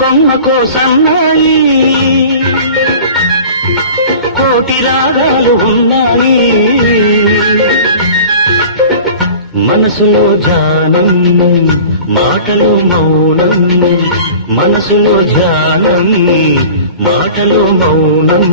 కొమ్మకో సన్నాయి కోటి రాగాలు ఉన్నాయి మనసులో ధ్యానం మాటలో మౌనం మనసులో ధ్యానం మాటలో మౌనం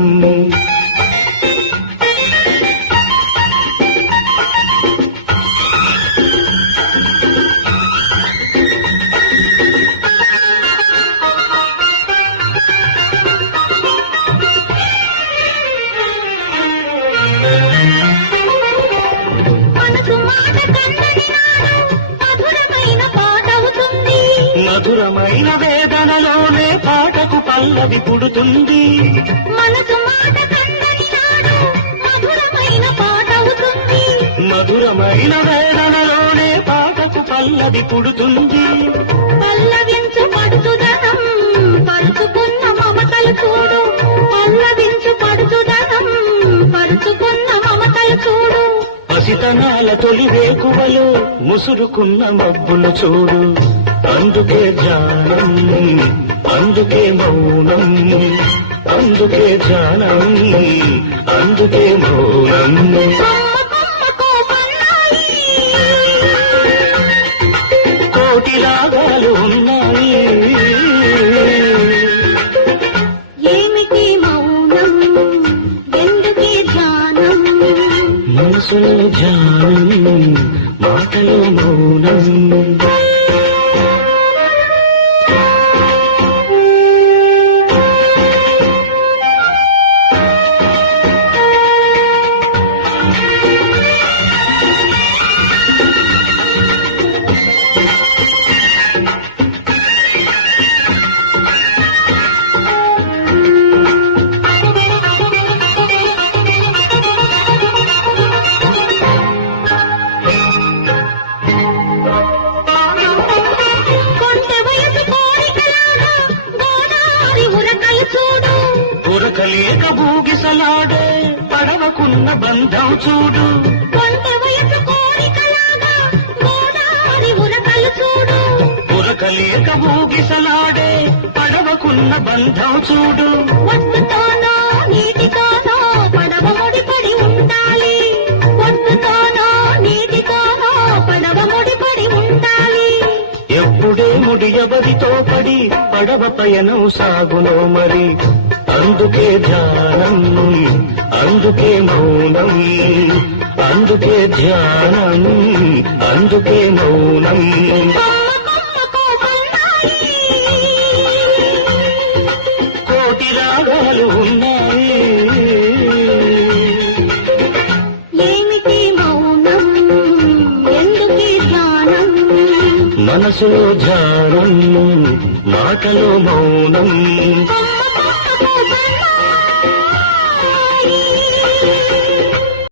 మధురమైన వేదనలోనే పాటకు పల్లవి పుడుతుంది మనసు మాట కందని నాడు మధురమైన పాట అవుతుంది మధురమైన వేదనలోనే పాటకు పల్లవి పుడుతుంది పల్లవించు పడుచుదనం పరుచుకున్న మమతలు చూడు పల్లవించు పడుచుదనం పరుచుకున్న మమతలు చూడు పసితనాల తొలి వేకువలో ముసురుకున్న మబ్బులు చూడు అందుకే ధ్యానం అందుకే మౌనం అందుకే ధ్యానం అందుకే మౌనం కోటి రాగాలు ఉన్నాయి ఏమిటి మౌనం ఎందుకే ధ్యానం మనసులో ధ్యానం మాటలో మౌనం ఉరకలేక భూగిసలాడే పడవకున్న బంధం చూడు ఉరకలేక భూగిసలాడే పడవకున్న బంధం చూడు ఒట్టుతోనో నీటితోనో పడవ ముడిపడి ఉండాలి ఒట్టుతోనో నీటితోనో పడవ ముడిపడి ఉండాలి ఎప్పుడే ముడి ఎవరితో పడి పడవ పయనం సాగునో మరి అందుకే ధ్యానం అందుకే మౌనం అందుకే ధ్యానం అందుకే మౌనం కోటి రాగాలు ఉన్నాయి ఏమిటి మౌనం ఎందుకే ధ్యానం మనసులో ధ్యానం మాటలో మౌనం